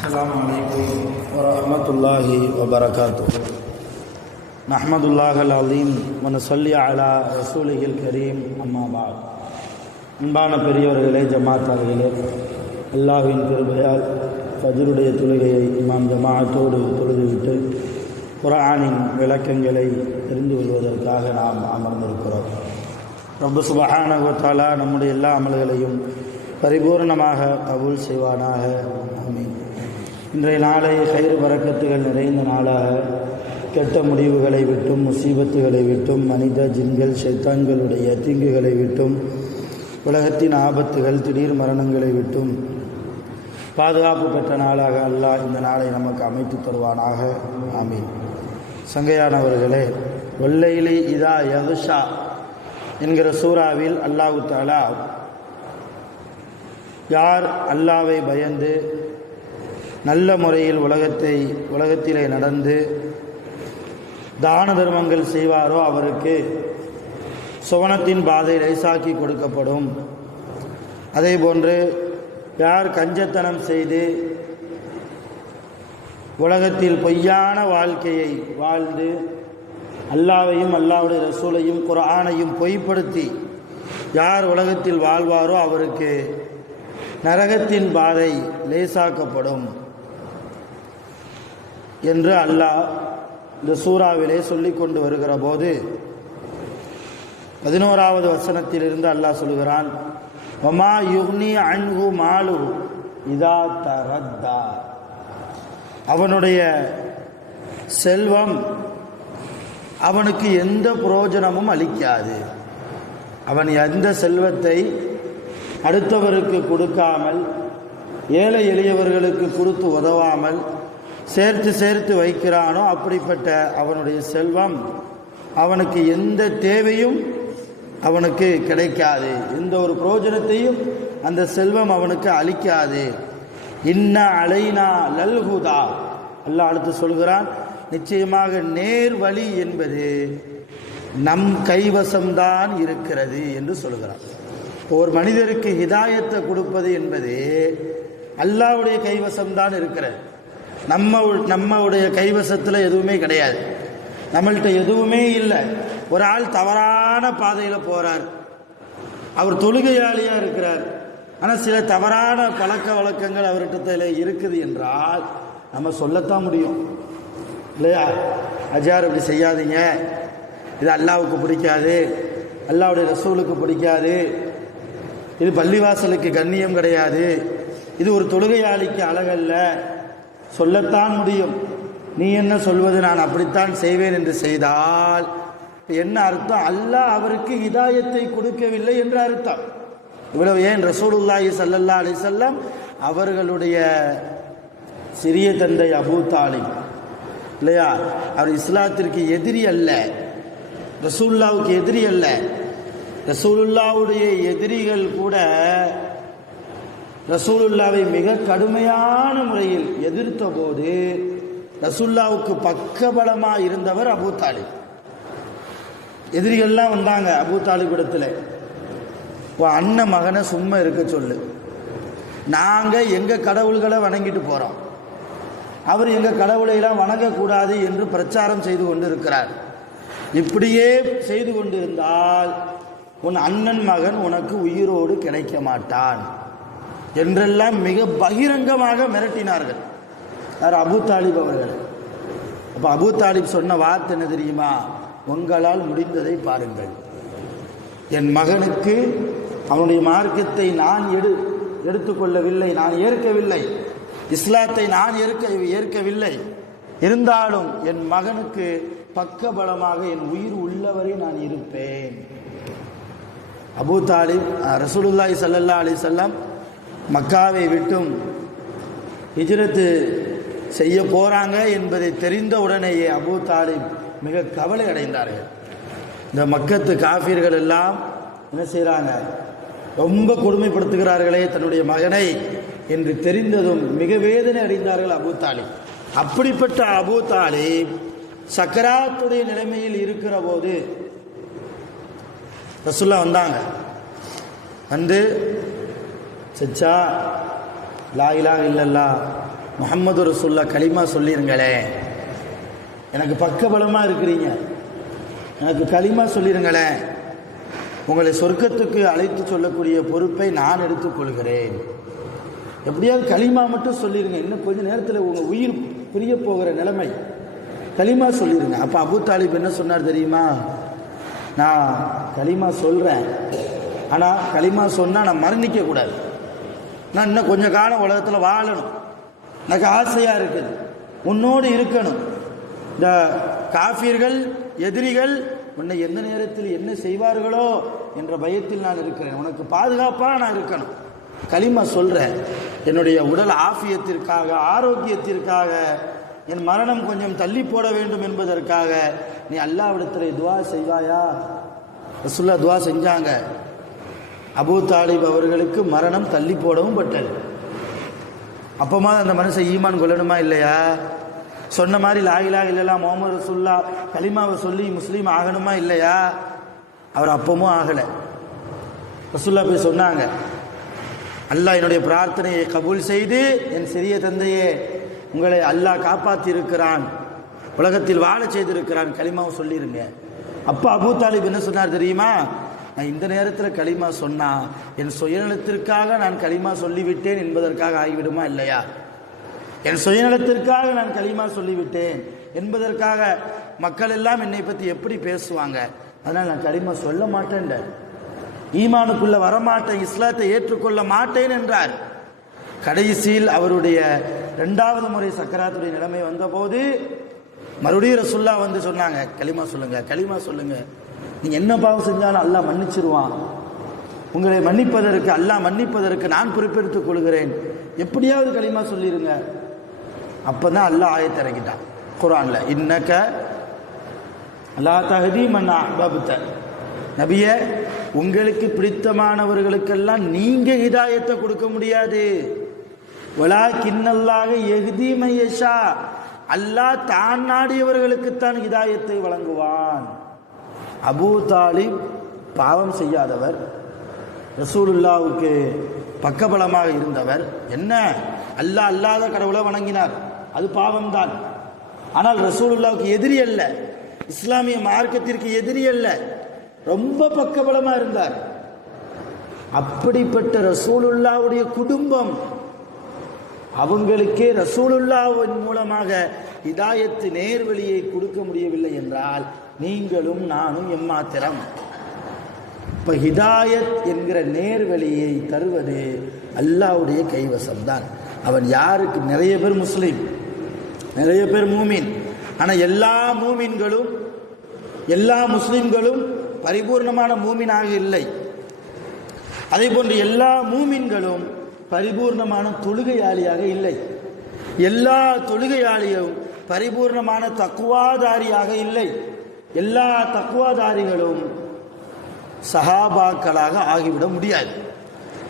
السلام عليكم ورحمة الله وبركاته. نحمد الله العظيم ونصلي على رسوله الكريم. أما بعد. அன்பான பெரியவர்களே, ஜமாத்தார்களே, அல்லாஹ்வின் கிருபையால் ஃபஜ்ருடைய தொழுகையை இமாம் ஜமாஅத்தோடு தொழுதுவிட்டு குர்ஆனின் விளக்கங்களை தெரிந்து கொள்வதற்காக நாம் அமர்ந்திருக்கிறோம். ரப்பு சுப்ஹானஹு வ தஆலா நம்முடைய எல்லா அமல்களையும் பரிபூர்ணமாக கபூல் செய்வானாக. ஆமீன். இன்றைய நாளை கயிறு பரக்கத்துகள் நிறைந்த நாளாக கெட்ட முடிவுகளை விட்டும், முசீபத்துகளை விட்டும், மனித ஜின்கள் ஷைத்தான்களுடைய தீங்குகளை விட்டும், உலகத்தின் ஆபத்துகள் திடீர் மரணங்களை விட்டும் பாதுகாப்பு பெற்ற நாளாக அல்லாஹ் இந்த நாளை நமக்கு அமைத்து தருவானாக. ஆமீன். சங்கையானவர்களே, வல்லைலி இதா யகுஷா என்கிற சூறாவில் அல்லாஹு தஆலா யார் அல்லாஹ்வை பயந்து நல்ல முறையில் உலகத்திலே நடந்து தான தர்மங்கள் செய்வாரோ அவருக்கு சுவனத்தின் பாதை லேசாக்கி கொடுக்கப்படும். அதே போன்று யார் கஞ்சத்தனம் செய்து உலகத்தில் பொய்யான வாழ்க்கையை வாழ்ந்து அல்லாஹ்வையும் அல்லாஹ்வுடைய ரசூலையும் குர்ஆனையும் பொய்ப்படுத்தி யார் உலகத்தில் வாழ்வாரோ அவருக்கு நரகத்தின் பாதை லேசாக்கப்படும் என்று அல்லாஹ் இந்த சூறாவிலே சொல்லிக் கொண்டு வருகிற போது 11வது வசனத்திலிருந்து அல்லாஹ் சொல்கிறான், வமா யுக்னி அன்ஹு மாலுஹு இதா தரத்தா. அவனுடைய செல்வம் அவனுக்கு எந்த பிரயோஜனமும் அளிக்காது. அவன் எந்த செல்வத்தை அடுத்தவருக்கு கொடுக்காமல், ஏழை எளியவர்களுக்கு கொடுத்து உதவாமல் சேர்த்து வைக்கிறானோ அப்படிப்பட்ட அவனுடைய செல்வம் அவனுக்கு எந்த தேவையும் அவனுக்கு கிடைக்காது, எந்த ஒரு பிரயோஜனத்தையும் அந்த செல்வம் அவனுக்கு அளிக்காது. இன்ன அலைனா லல்ஹுதா. அல்லாஹ் அடுத்து சொல்கிறான், நிச்சயமாக நேர் வழி என்பது நம் கைவசம்தான் இருக்கிறது என்று சொல்கிறான். ஒரு மனிதருக்கு ஹிதாயத்தை கொடுப்பது என்பது அல்லாஹ்வுடைய கைவசம்தான் இருக்கிறது. நம்முடைய கைவசத்தில் எதுவுமே கிடையாது. நம்மள்கிட்ட எதுவுமே இல்லை. ஒரு ஆள் தவறான பாதையில் போகிறார், அவர் தொழுகையாளியாக இருக்கிறார், ஆனால் சில தவறான பழக்க வழக்கங்கள் அவர்கிட்ட இருக்குது என்றால் நம்ம சொல்லத்தான் முடியும் இல்லையா? அஜார் இப்படி செய்யாதீங்க, இது அல்லாஹ்வுக்கு பிடிக்காது, அல்லாஹ்வுடைய ரசூலுக்கு பிடிக்காது, இது பள்ளிவாசலுக்கு கண்ணியம் கிடையாது, இது ஒரு தொழுகையாளிக்கு அழகல்ல, சொல்லத்தான் முடியும். நீ என்ன சொல்வது, நான் அப்படித்தான் செய்வேன் என்று செய்தால் என்ன அர்த்தம்? அல்லாஹ் அவருக்கு ஹிதாயத்தை கொடுக்கவில்லை என்று அர்த்தம். இவ்வளவு ஏன் ரசூலுல்லாஹி ஸல்லல்லாஹு அலைஹி வஸல்லம் அவர்களுடைய சிறிய தந்தை அபூ தாலிப் இல்லையா, அவர் இஸ்லாத்திற்கு எதிரி அல்ல, ரசூலுல்லாவுக்கு எதிரி அல்ல. ரசூலுல்லாவுடைய எதிரிகள் கூட ரசூலுல்லாவை மிக கடுமையான முறையில் எதிர்த்த போது ரசூலுல்லாவுக்கு பக்கபலமாக இருந்தவர் அபூ தாலிப். எதிரிகள்லாம் வந்தாங்க அபூ தாலிப் இடத்துல, அண்ணன் மகனை சும்மா இருக்க சொல்லு, நாங்கள் எங்கள் கடவுள்களை வணங்கிட்டு போகிறோம், அவர் எங்கள் கடவுளையெல்லாம் வணங்கக்கூடாது என்று பிரச்சாரம் செய்து கொண்டு இருக்கிறார். இப்படியே செய்து கொண்டிருந்தால் உன் அண்ணன் மகன் உனக்கு உயிரோடு கிடைக்க மாட்டான் என்றெல்லாம் மிக பகிரங்கமாக மிரட்டினார்கள். யார்? அபூ தாலிப் அவர்கள். அப்போ அபூ தாலிப் சொன்ன வார்த்தை என்ன தெரியுமா? உங்களால் முடிந்ததை பாருங்கள், என் மகனுக்கு அவனுடைய மார்க்கத்தை நான் எடுத்துக்கொள்ளவில்லை, நான் ஏற்கவில்லை, இஸ்லாத்தை நான் ஏற்கவில்லை, இருந்தாலும் என் மகனுக்கு பக்கபலமாக என் உயிர் உள்ளவரை நான் இருப்பேன். அபூ தாலிப் ரசூலுல்லாஹி ஸல்லல்லாஹு அலைஹி வஸல்லம் மக்காவை விட்டும் ஹிஜ்ரத்து செய்ய போகிறாங்க என்பதை தெரிந்த உடனேயே அபூ தாலிப் மிக கவலை அடைந்தார்கள். இந்த மக்கத்து காஃபிர்கள் எல்லாம் என்ன செய்கிறாங்க, ரொம்ப கொடுமைப்படுத்துகிறார்களே தன்னுடைய மகனை என்று தெரிந்ததும் மிக வேதனை அடைந்தார்கள் அபூ தாலிப். அப்படிப்பட்ட அபூ தாலிப் சக்கராத்துடைய நிலைமையில் இருக்கிற போது ரசூலுல்லாஹ் வந்தாங்க. வந்து சச்சா லா இலாஹ இல்லல்லாஹ் முஹம்மது ரசூலுல்லாஹ் கலிமா சொல்லிருங்களே, எனக்கு பக்கபலமாக இருக்கிறீங்க, எனக்கு கலிமா சொல்லிருங்களேன், உங்களை சொர்க்கத்துக்கு அழைத்து சொல்லக்கூடிய பொறுப்பை நான் எடுத்துக்கொள்கிறேன். எப்படியாவது கலிமா மட்டும் சொல்லிடுங்க, இன்னும் கொஞ்சம் நேரத்தில் உங்கள் உயிர் பிரிய போகிற நிலைமை, கலிமா சொல்லிடுங்க. அப்போ அபூ தாலிப் என்ன சொன்னார் தெரியுமா? நான் கலிமா சொல்கிறேன், ஆனால் கலிமா சொன்னால் நான் மரணிக்கக்கூடாது, நான் இன்னும் கொஞ்சம் காலம் உலகத்தில் வாழணும், எனக்கு ஆசையாக இருக்குது, உன்னோடு இருக்கணும். இந்த காஃபிர்கள் எதிரிகள் உன்னை எந்த நேரத்தில் என்ன செய்வார்களோ என்ற பயத்தில் நான் இருக்கிறேன், உனக்கு பாதுகாப்பாக நான் இருக்கணும். கலிமா சொல்கிறேன், என்னுடைய உடல் ஆஃபியத்திற்காக, ஆரோக்கியத்திற்காக, என் மரணம் கொஞ்சம் தள்ளி போட வேண்டும் என்பதற்காக நீ அல்லாஹ்விடத்தில் துவா செய்வாயா? ரசூலுல்லாஹ் துவா செஞ்சாங்க. அபூ தாலிப் அவர்களுக்கு மரணம் தள்ளி போடவும் பட்டது. அப்பமா அந்த மனுஷன் ஈமான் கொள்ளணுமா இல்லையா? சொன்ன மாதிரி லா இலாஹ இல்லல்லாஹ் முஹம்மது ரசூலுல்லாஹ் கலிமாவை சொல்லி முஸ்லீம் ஆகணுமா இல்லையா? அவர் அப்பமும் ஆகலை. ரசூலுல்லாஹ் போய் சொன்னாங்க, அல்லாஹ் என்னுடைய பிரார்த்தனையை கபூல் செய்து என் சிறிய தந்தையே உங்களை அல்லாஹ் காப்பாற்றி இருக்கிறான், உலகத்தில் வாழ செய்திருக்கிறான், கலிமாவை சொல்லிருங்க. அப்போ அபூ தாலிப் என்ன சொன்னார் தெரியுமா? நான் இந்த நேரத்தில் கலிமா சொன்னா என் சுயநலத்திற்காக நான் கலிமா சொல்லிவிட்டேன் என்பதற்காக ஆகிவிடுமா இல்லையா? என் சுயநலத்திற்காக நான் கலிமா சொல்லிவிட்டேன் என்பதற்காக மக்கள் எல்லாம் என்னை பற்றி எப்படி பேசுவாங்க, அதனால் நான் கலிமா சொல்ல மாட்டேன், ஈமானுக்குள்ள வரமாட்டேன், இஸ்லாத்தை ஏற்றுக்கொள்ள மாட்டேன் என்றார். கடைசியில் அவருடைய 2வது முறை சக்கராத்துடைய நிலைமை வந்தபோது மறுபடியும் ரசூலுல்லாஹ் வந்து சொன்னாங்க, கலிமா சொல்லுங்க, கலிமா சொல்லுங்க, நீங்க என்ன பாவம் செஞ்சாலும் அல்லாஹ் மன்னிச்சிருவான், உங்களை மன்னிப்பதற்கு அல்லாஹ் மன்னிப்பதற்கு நான் பொறுப்பெடுத்துக் கொள்கிறேன், எப்படியாவது கலிமா சொல்லிருங்க. அப்பதான் அல்லாஹ் ஆயத்தை இறக்கிட்டான் குர்ஆன்ல, இன்னக லா தஹ்தி மன் அஹ்பப்த, நபியே உங்களுக்கு பிடித்தமானவர்களுக்கெல்லாம் நீங்க ஹிதாயத்தை கொடுக்க முடியாது, வலாக்கின்னல்லாஹ யஹ்தி மன் யஷா, அல்லாஹ் தான் நாடியவர்களுக்குத்தான் ஹிதாயத்தை வழங்குவான். அபூ தாலிப் பாவம் செய்யாதவர், ரசூலுல்லாஹ்வுக்கு பக்கபலமாக இருந்தவர், என்ன அல்லாஹ் அல்லாத கடவுளை வணங்கினார், அது பாவம்தான். ஆனால் ரசூலுல்லாஹ்வுக்கு எதிரி அல்ல, இஸ்லாமிய மார்க்கத்திற்கு எதிரி அல்ல, ரொம்ப பக்கபலமாக இருந்தார். அப்படிப்பட்ட ரசூலுல்லாஹ்வுடைய குடும்பம், அவங்களுக்கே ரசூலுல்லாஹ்வின் மூலமாக ஹிதாயத்து நேர்வழியை கொடுக்க முடியவில்லை என்றால் நீங்களும் நானும் எம்மாத்திரம். இப்போ ஹிதாயத் என்கிற நேர்வழியை தருவது அல்லாஹ்வுடைய கைவசம்தான். அவன் யாருக்கு? நிறைய பேர் முஸ்லீம், நிறைய பேர் மூமின், ஆனால் எல்லா மூமின்களும் எல்லா முஸ்லிம்களும் பரிபூர்ணமான மூமினாக இல்லை. அதே போன்று எல்லா மூமின்களும் பரிபூர்ணமான தொழுகையாளியாக இல்லை. எல்லா தொழுகையாளியும் பரிபூர்ணமான தக்குவாதாரியாக இல்லை. எல்லா தக்குவாதாரிகளும் சஹாபாக்களாக ஆகிவிட முடியாது.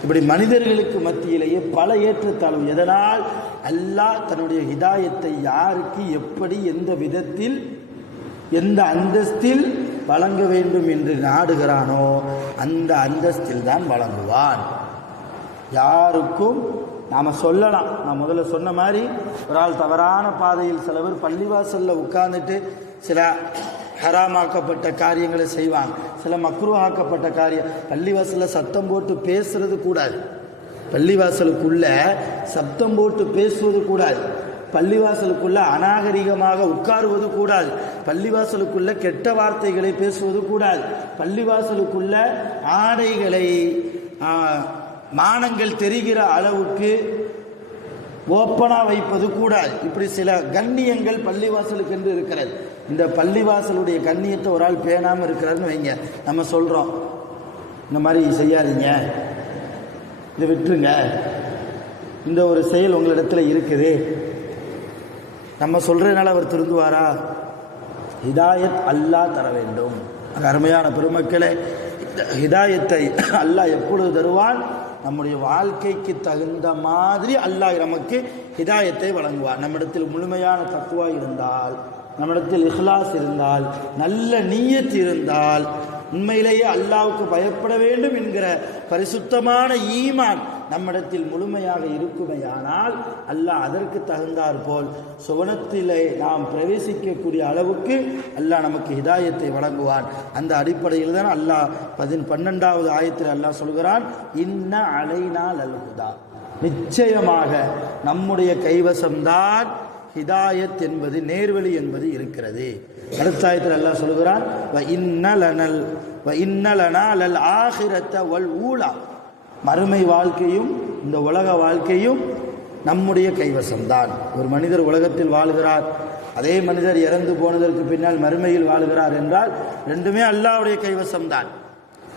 இப்படி மனிதர்களுக்கு மத்தியிலேயே பல ஏற்றத்தாழ்வு. எதனால்? அல்லாஹ் தன்னுடைய ஹிதாயத்தை யாருக்கு எப்படி எந்த விதத்தில் எந்த அந்தஸ்தில் வழங்க வேண்டும் என்று நாடுகிறானோ அந்த அந்தஸ்தில் தான் வழங்குவான். யாருக்கும் நாம் சொல்லலாம், நான் முதல்ல சொன்ன மாதிரி ஒரு ஆள் தவறான பாதையில், சில பேர் பள்ளிவாசலில் உட்கார்ந்துட்டு சில ஹராமாக்கப்பட்ட காரியங்களை செய்வாங்க, சில மக்ரூஹாக்கப்பட்ட காரியம். பள்ளிவாசலில் சத்தம் போட்டு பேசுறது கூடாது, பள்ளிவாசலுக்குள்ள சத்தம் போட்டு பேசுவது கூடாது, பள்ளிவாசலுக்குள்ள அநாகரிகமாக உட்காருவது கூடாது, பள்ளிவாசலுக்குள்ள கெட்ட வார்த்தைகளை பேசுவது கூடாது, பள்ளிவாசலுக்குள்ள ஆடைகளை மானங்கள் தெரிகிற அளவுக்கு ஓப்பனாக வைப்பது கூடாது. இப்படி சில கண்ணியங்கள் பள்ளிவாசலுக்கு என்று இருக்கிறது. இந்த பள்ளிவாசலுடைய கண்ணியத்தை ஒரு ஆள் பேணாமல் இருக்கிறாருன்னு வைங்க, நம்ம சொல்கிறோம் இந்த மாதிரி செய்யாதீங்க, இதை விட்டுருங்க, இந்த ஒரு செயல் உங்களிடத்தில் இருக்குது, நம்ம சொல்கிறதுனால அவர் திருந்துவாரா? ஹிதாயத் அல்லாஹ் தர வேண்டும். அருமையான பெருமக்களே, ஹிதாயத்தை அல்லாஹ் எப்பொழுது தருவான்? நம்முடைய வாழ்க்கைக்கு தகுந்த மாதிரி அல்லாஹ் நமக்கு ஹிதாயத்தை வழங்குவார். நம்மிடத்தில் முழுமையான தக்வா இருந்தால், நம்மிடத்தில் இஹ்லாஸ் இருந்தால், நல்ல நிய்யத் இருந்தால், உண்மையிலேயே அல்லாஹ்வுக்கு பயப்பட வேண்டும் என்கிற பரிசுத்தமான ஈமான் நம்மிடத்தில் முழுமையாக இருக்குமையானால் அல்லாஹ் அதற்கு தகுந்தாற் போல் சுவனத்திலே நாம் பிரவேசிக்கக்கூடிய அளவுக்கு அல்லாஹ் நமக்கு ஹிதாயத்தை வழங்குவான். அந்த அடிப்படையில் தான் அல்லாஹ் 12வது ஆயத்தில் அல்லாஹ் சொல்கிறான், இன்ன அலைனா லல் ஹுதா, நிச்சயமாக நம்முடைய கைவசம்தான் ஹிதாயத் என்பது, நேர்வழி என்பது இருக்கிறது. அடுத்த ஆயத்தில் அல்லாஹ் சொல்கிறான், வ இன்னலனா லல் ஆகிரத்த வல் ஊலா, மறுமை வாழ்க்கையும் இந்த உலக வாழ்க்கையும் நம்முடைய கைவசம்தான். ஒரு மனிதர் உலகத்தில் வாழ்கிறார், அதே மனிதர் இறந்து போனதற்கு பின்னால் மறுமையில் வாழ்கிறார் என்றால் ரெண்டுமே அல்லாஹ்வுடைய கைவசம்தான்.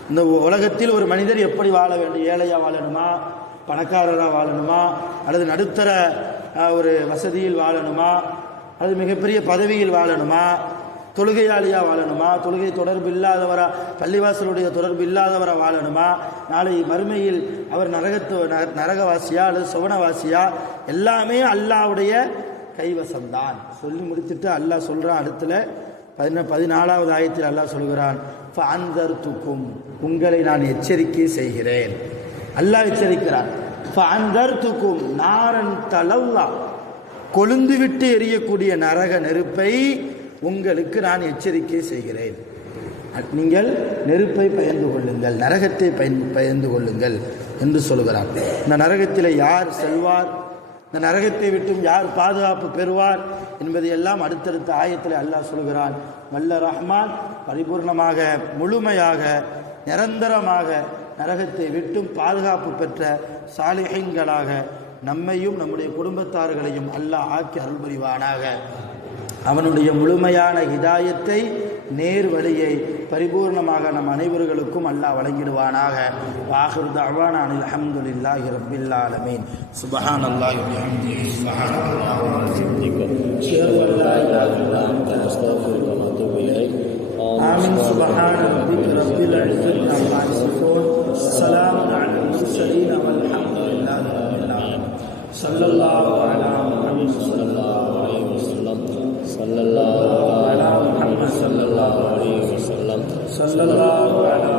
இந்த உலகத்தில் ஒரு மனிதர் எப்படி வாழ வேண்டும், ஏழையாக வாழணுமா, பணக்காரராக வாழணுமா, அல்லது நடுத்தர ஒரு வசதியில் வாழணுமா, அல்லது மிகப்பெரிய பதவியில் வாழணுமா, தொழுகையாளியாக வாழணுமா, தொழுகை தொடர்பு இல்லாதவரா, பள்ளிவாசலுடைய தொடர்பு இல்லாதவராக வாழணுமா, நாளை மறுமையில் அவர் நரகவாசியா அல்லது சுவனவாசியா, எல்லாமே அல்லாஹ்வுடைய கைவசம்தான். சொல்லி முடிச்சுட்டு அல்லாஹ் சொல்கிறான் அடுத்துல 14வது ஆயத்தில் அல்லாஹ் சொல்கிறான், ஃபஅன்தர்துக்கும், உங்களை நான் எச்சரிக்கை செய்கிறேன். அல்லாஹ் எச்சரிக்கிறான். ஃபஅன்தர்துக்கும் நாரன் தலவ்வா, கொழுந்துவிட்டு எரியக்கூடிய நரக நெருப்பை உங்களுக்கு நான் எச்சரிக்கை செய்கிறேன். நீங்கள் நெருப்பை பயந்து கொள்ளுங்கள், நரகத்தை பயந்து கொள்ளுங்கள் என்று சொல்கிறார். இந்த நரகத்தில் யார் செல்வார், இந்த நரகத்தை விட்டும் யார் பாதுகாப்பு பெறுவார் என்பதை எல்லாம் அடுத்தடுத்த ஆயத்தில் அல்லாஹ் சொல்கிறான். வல்ல ரஹ்மான் பரிபூர்ணமாக முழுமையாக நிரந்தரமாக நரகத்தை விட்டும் பாதுகாப்பு பெற்ற சாலிஹீன்களாக நம்மையும் நம்முடைய குடும்பத்தார்களையும் அல்லாஹ் ஆக்கி அருள் புரிவானாக. அவனுடைய முழுமையான ஹிதாயத்தை, நேர் வழியை பரிபூர்ணமாக நம் அனைவர்களுக்கும் அல்லாஹ் வழங்கிடுவானாக. வாஹிரு தஅவானா அனில் ஹம்துலில்லாஹி ரப்பில் ஆலமீன். சுப்ஹானல்லாஹி வ பிஹம்திஹி, சுப்ஹானல்லாஹி வ பிஹம்திஹி, அஷ்ஹது அன் லா இலாஹா இல்லா அன்த, அஸ்தக்ஃபிருக வ அத்தூபு இலைக். ஆமீன். சுப்ஹான ரப்பிக ரப்பில் இஸ்ஸத்தி அம்மா யசிஃபூன், ஸலாமுன் அலல் முர்ஸலீன், வல்ஹம்துலில்லாஹி ரப்பில் ஆலமீன். ஸல்லல்லாஹு அலா முஹம்மத் ஸல்லல்லாஹு அலைஹி வஸல்லம், ஸல்லல்லாஹு அலா முஹம்மத் ஸல்லல்லாஹு அலைஹி வஸல்லம், ஸல்லல்லாஹு அலா